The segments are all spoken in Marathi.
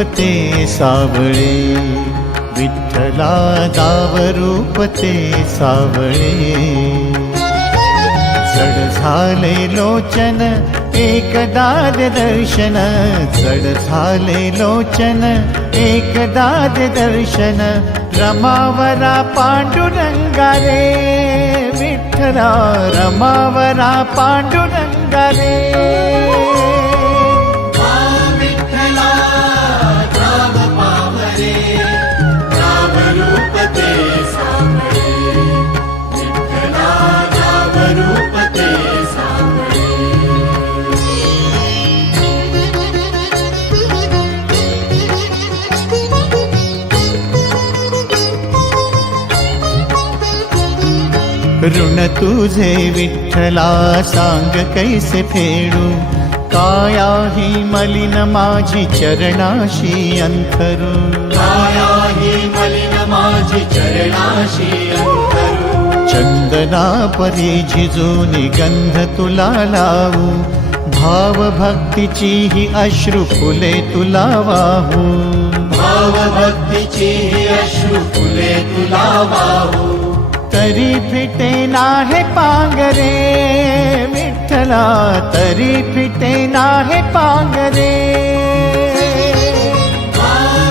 रूपते पते सा सावळे. दावपते झाले लोचन एकदाद दर्शन सड लोचन एकदाद दर्शन रमावरा पाण्डुरङ्गारे विठ्ठला रमावरा पाण्डुरङ्गारे ऋण तुझे विठ्ठला सांग कैसे फेडू? काया ही मलिन माझी चरणाशी अंतरू काया ही मलिन माझी चरणाशी अंतरू चंदना परी झिजून गंध तुला लावू. भाव भक्तीची ही अश्रू फुले तुला वाहू. भाव भक्तीची ही अश्रू फुले तुला वाहू. तरी फिटे नाहे पांगरे विठ्ठला तरी फिटे नाहे पांगरे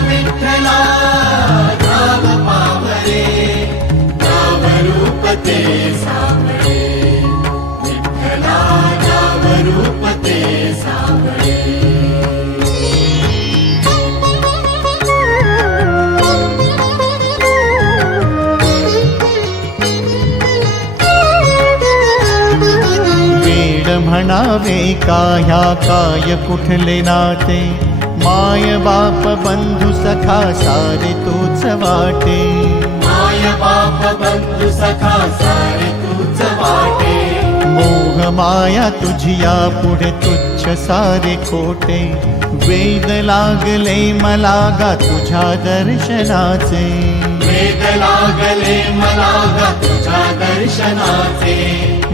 विठ्ठला म्हणावे का ह्या काय कुठले नाते? माय बाप बंधू सखा सारे तूच वाटे. माय बाप बंधू सखा सारे तूच वाटे. मोह माया तुझिया पुढे तुच्छ सारे खोटे. वेद लागले मला गा तुझ्या दर्शनाचे. वेद लागले मला ग तुझ्या दर्शनाचे.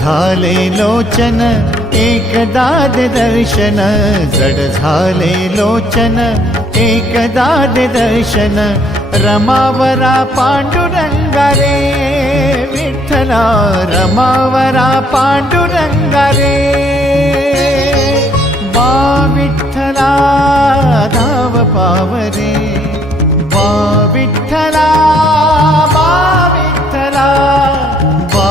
झाले लोचन एकदाद दर्शन. जड झाले लोचन एकदाद दर्शन. रमावरा पांडुरंगा रे विठ्ठला रमावरा पांडुरंगा रे बा विठ्ठला धाव पावरे. बा विठ्ठला बा विठ्ठला बा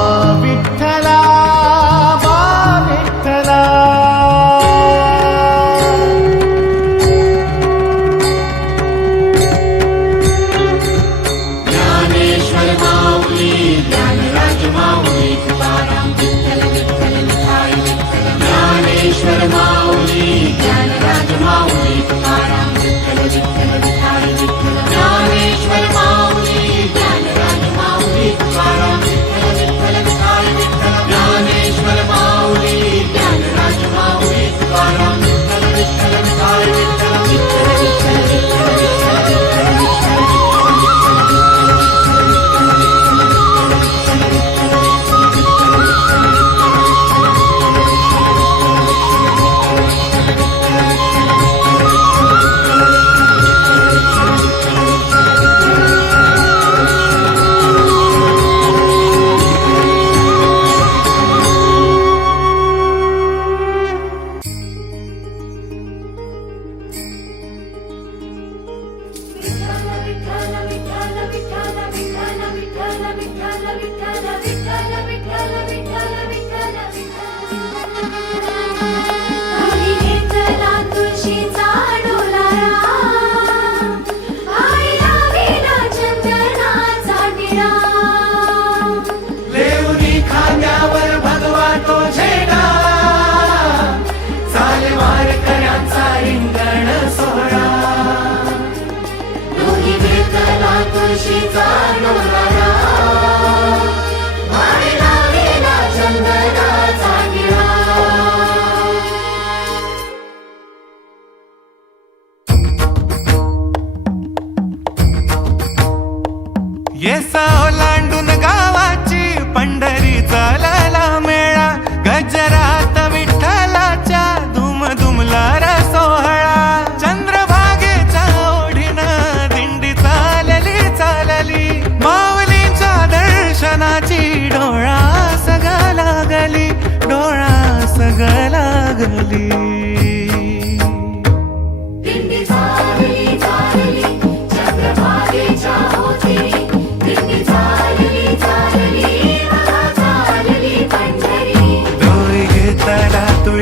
Y esa ola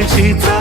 necesitas.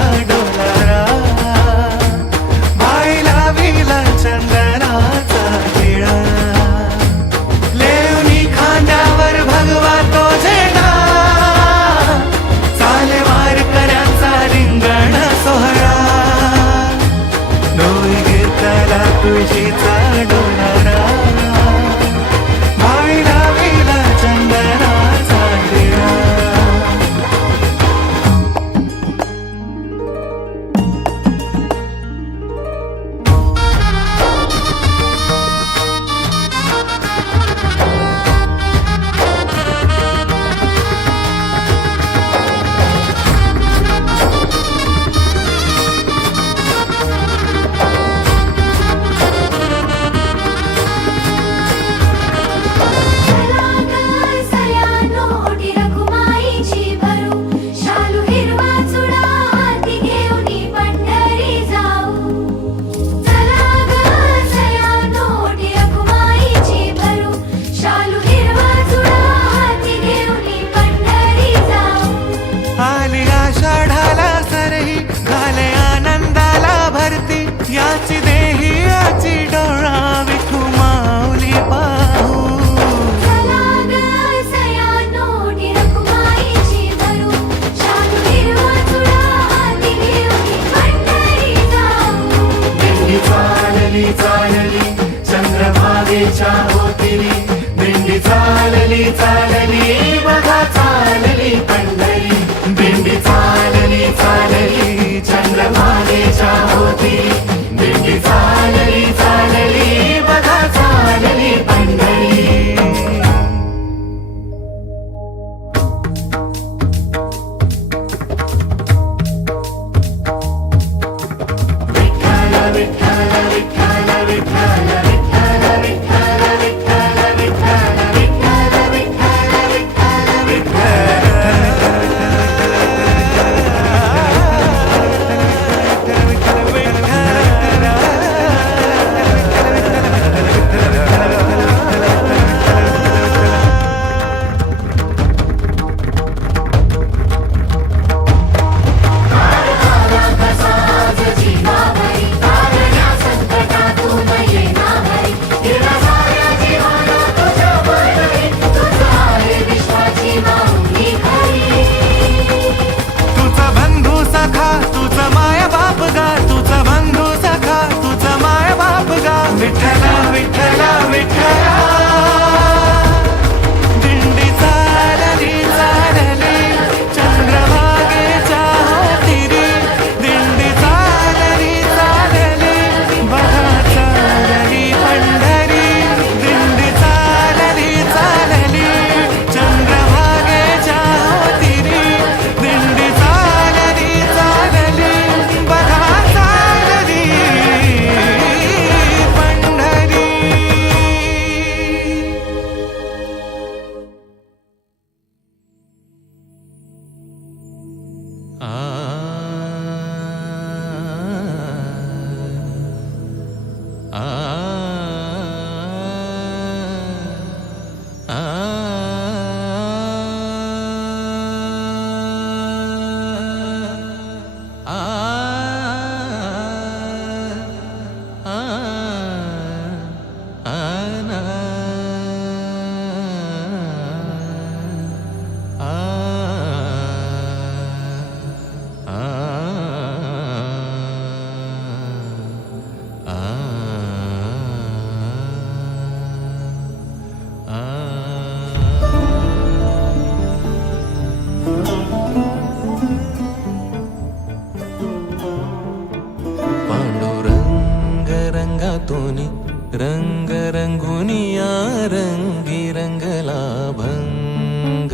Pandurang रंगातोनी रंग रंगुनिया रंगी रंगला भंग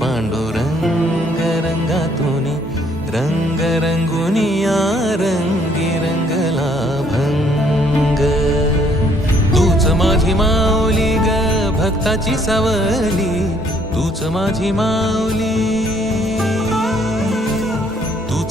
पांडुरंग रंगातोनी रंग रंगुनिया रंगी भंग तूच माझी माऊली ग भक्ताची सावली. तूच माझी माऊली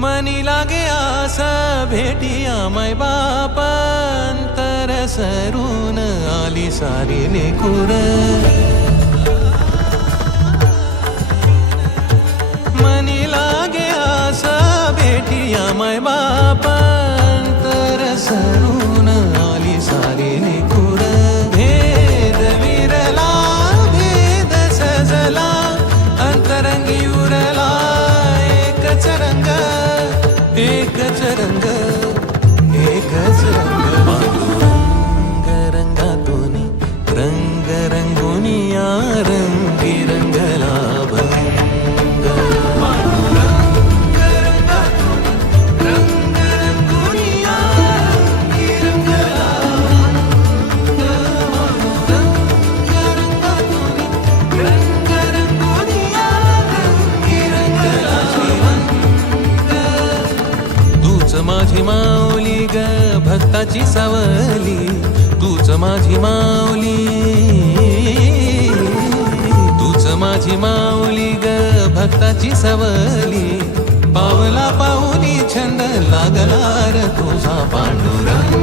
मनी लागे आस भेटिया मै तर सरून आली सारी निकुर. मनी लागे आस भेटिया मै तर सरून रक्ताची सवली. पावला पाऊली छंद लागला तुझा पांडुरंग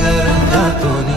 रंगातून.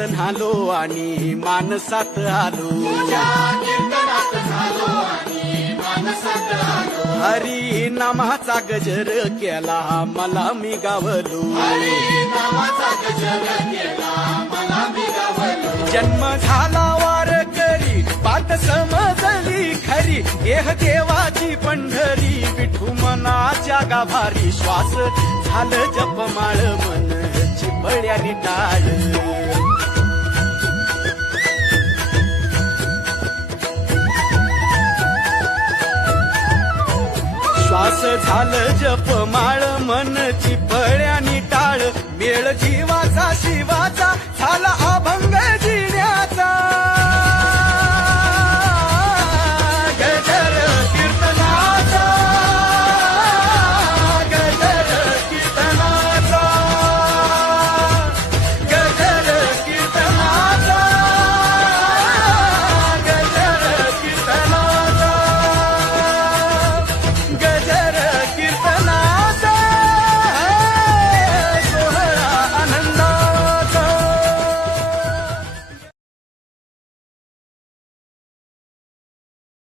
कीर्तनात न्हालो आणि मानसात आलो. हरी नामाचा गजर केला मला मी गावलो. जन्म झाला वार करी पात समजली खरी. देह देवाची पंढरी विठू मनाच्या गाभारी. श्वास झालं जपमाळ मन चिपळ्याने टाळ श्वास झालं जप माळ मन चिपळ्यानी टाळ मेळ जीवाचा शिवाचा